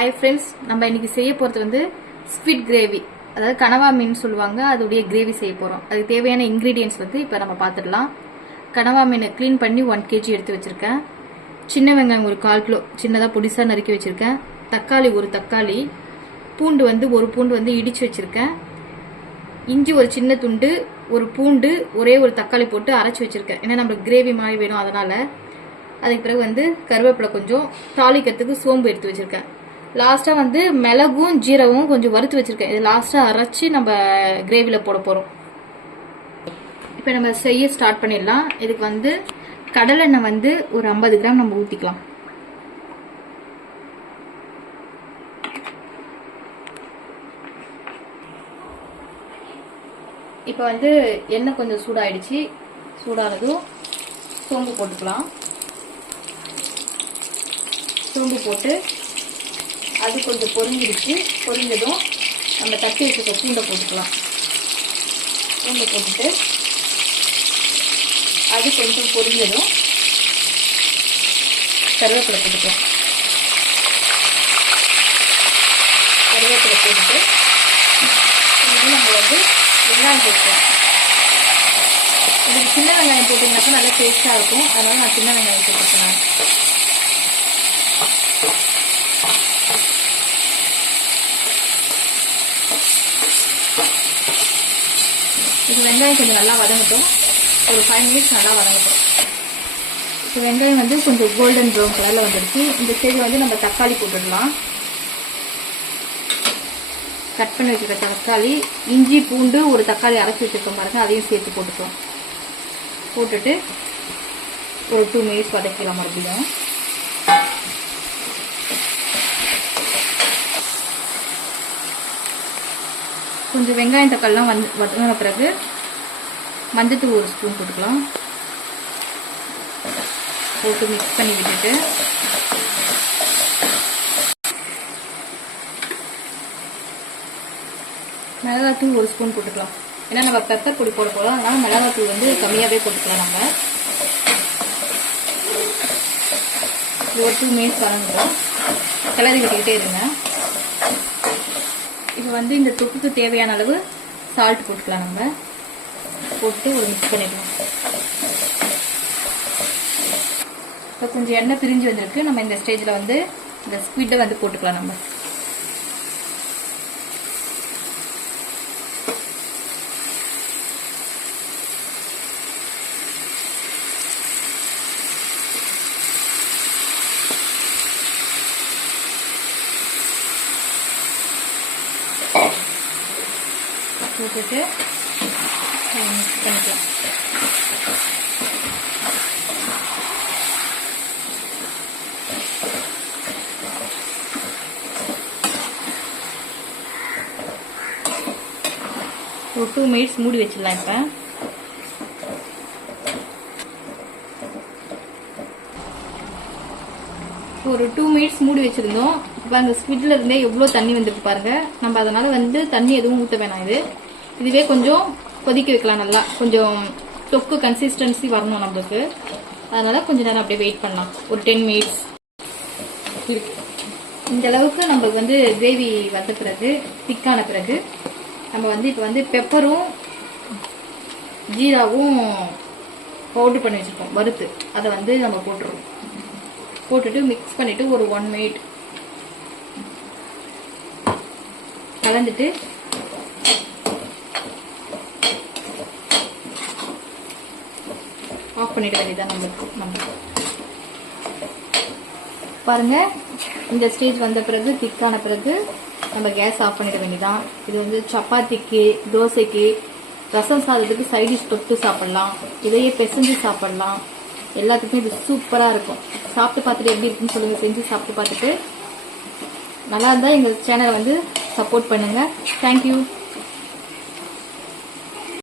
Hi friends, நம்ம இன்னைக்கு செய்ய போகிறது வந்து ஸ்குவிட் கிரேவி, அதாவது கனவா மீன் சொல்லுவாங்க. அதோடைய கிரேவி செய்ய போகிறோம். அதுக்கு தேவையான இன்க்ரீடியன்ஸ் வந்து இப்போ நம்ம பார்த்துடலாம். கனவா மீனை க்ளீன் பண்ணி 1 kg எடுத்து வச்சுருக்கேன். சின்ன வெங்காயம் ஒரு 1/4 கிலோ சின்னதாக பொடிசாக நறுக்கி வச்சுருக்கேன். தக்காளி ஒரு தக்காளி, பூண்டு வந்து ஒரு பூண்டு வந்து இடித்து வச்சுருக்கேன். இஞ்சி ஒரு சின்ன துண்டு, ஒரு பூண்டு, ஒரே ஒரு தக்காளி போட்டு அரைச்சி வச்சுருக்கேன். ஏன்னா நம்மளுக்கு கிரேவி மாதிரி வேணும், அதனால். அதுக்கு பிறகு வந்து கருவேப்பிலை, கொஞ்சம் தாளிக்கிறதுக்கு சோம்பு எடுத்து வச்சுருக்கேன். லாஸ்ட்டாக வந்து மிளகும் ஜீரகமும் கொஞ்சம் வறுத்து வச்சுருக்கேன். இது லாஸ்ட்டாக அரைச்சி நம்ம கிரேவியில் போட போகிறோம். இப்போ நம்ம செய்ய ஸ்டார்ட் பண்ணிடலாம். இதுக்கு வந்து கடலெண்ணெய் வந்து ஒரு 50 கிராம் நம்ம ஊற்றிக்கலாம். இப்போ வந்து எண்ணெய் கொஞ்சம் சூடாயிடுச்சு. சூடானதும் சோம்பு போட்டுக்கலாம். சோம்பு போட்டு அது கொஞ்சம் பொரிஞ்சிடுச்சு. பொரிஞ்சதும் நம்ம தட்டி வச்சுக்க பூண்டை போட்டுக்கலாம். பூண்டை போட்டுட்டு அது கொஞ்சம் பொரிஞ்சதும் கருவேப்பிலை போட்டுக்கலாம். கருவேப்பிலை போட்டுட்டு நம்ம வந்து வெங்காயம் போட்டுக்கலாம். இதுக்கு சின்ன வெங்காயம் போட்டிங்கனாக்கா நல்லா டேஸ்ட்டாக இருக்கும். அதனால நான் சின்ன வெங்காயம் போட்டுருக்கேன். இது வெங்காயம் கொஞ்சம் நல்லா வதங்கட்டும். ஒரு 5 மினிட்ஸ் நல்லா வதங்கட்டும். இப்போ வெங்காயம் வந்து கொஞ்சம் கோல்டன் ப்ரௌன் கலரில் வந்துடுச்சு. இந்த ஸ்டேஜில் வந்து நம்ம தக்காளி போட்டுடலாம். கட் பண்ணி வச்சுருக்க தக்காளி, இஞ்சி பூண்டு ஒரு தக்காளி அரைச்சி வச்சுருக்கோம் பாருங்க, அதையும் சேர்த்து போட்டுக்கலாம். போட்டுட்டு ஒரு 2 மினிட்ஸ் வதக்கலாம். மறுபடியும் கொஞ்சம் வெங்காயம் தக்காளிலாம் வதங்கின பிறகு மஞ்சத்தூள் ஒரு ஸ்பூன் போட்டுக்கலாம். போட்டு மிக்ஸ் பண்ணி விட்டுட்டு மிளகாத்தூள் ஒரு ஸ்பூன் போட்டுக்கலாம். ஏன்னா நம்ம பெப்பர் பொடி போட போகிறோம், அதனால மிளகாத்தூள் வந்து கம்மியாகவே போட்டுக்கலாம். நம்ம ஒரு 2 மினிட்ஸ் வதங்குறோம். கிளறி விட்டுக்கிட்டே இருங்க. இப்போ வந்து இந்த தொக்குக்கு தேவையான அளவு சால்ட் போட்டுக்கலாம். நம்ம போட்டு ஒரு மிக்ஸ் பண்ணிடலாம். இப்போ கொஞ்சம் எண்ணெய் பிரிஞ்சு வந்திருக்கு. நம்ம இந்த ஸ்டேஜில் வந்து இந்த ஸ்குவிட்டை வந்து போட்டுக்கலாம். நம்ம போட்டுட்டு மிக்ஸ் பண்ணிக்கலாம். ஒரு 2 மினிட்ஸ் மூடி வச்சிடலாம். இப்போ ஒரு 2 மினிட்ஸ் மூடி வச்சிருந்தோம். இப்போ அந்த ஸ்குவிட்ல இருந்தே எவ்வளோ தண்ணி வந்துருக்கு பாருங்க. நம்ம அதனால வந்து தண்ணி எதுவும் ஊற்ற வேணாம். இதுவே கொஞ்சம் கொதிக்க வைக்கலாம். நல்லா கொஞ்சம் தொக்கு கன்சிஸ்டன்சி வரணும் நம்மளுக்கு. அதனால கொஞ்சம் நேரம் அப்படியே வெயிட் பண்ணலாம். ஒரு 10 மினிட்ஸ் இருக்கு. இந்த அளவுக்கு நம்மளுக்கு வந்து கிரேவி வந்த பிறகு, திக்கான பிறகு, நம்ம வந்து இப்போ வந்து பெப்பரும் ஜீராவும் பவுடர் பண்ணி வச்சுருக்கோம் வறுத்து, அதை வந்து நம்ம போட்டுருவோம். போட்டுட்டு மிக்ஸ் பண்ணிட்டு ஒரு 1 மினிட் கலந்துட்டு ஆஃப் பண்ணிட வேண்டியதான். நம்ம பாருங்க, இந்த ஸ்டேஜ் வந்த பிறகு, திக்கான பிறகு நம்ம கேஸ் ஆஃப் பண்ணிட வேண்டியதான். இது வந்து சப்பாத்திக்கு, தோசைக்கு, ரசம் சாதத்துக்கு சைடிஷ் தொட்டு சாப்பிடலாம். இதையே பிசைஞ்சு சாப்பிடலாம். எல்லாத்துக்குமே இது சூப்பராக இருக்கும். சாப்பிட்டு பார்த்துட்டு எப்படி இருக்குன்னு சொல்லுங்கள். செஞ்சு சாப்பிட்டு பார்த்துட்டு நல்லா இருந்தால் எங்கள் சேனலை வந்து சப்போர்ட் பண்ணுங்கள். தேங்க்யூ.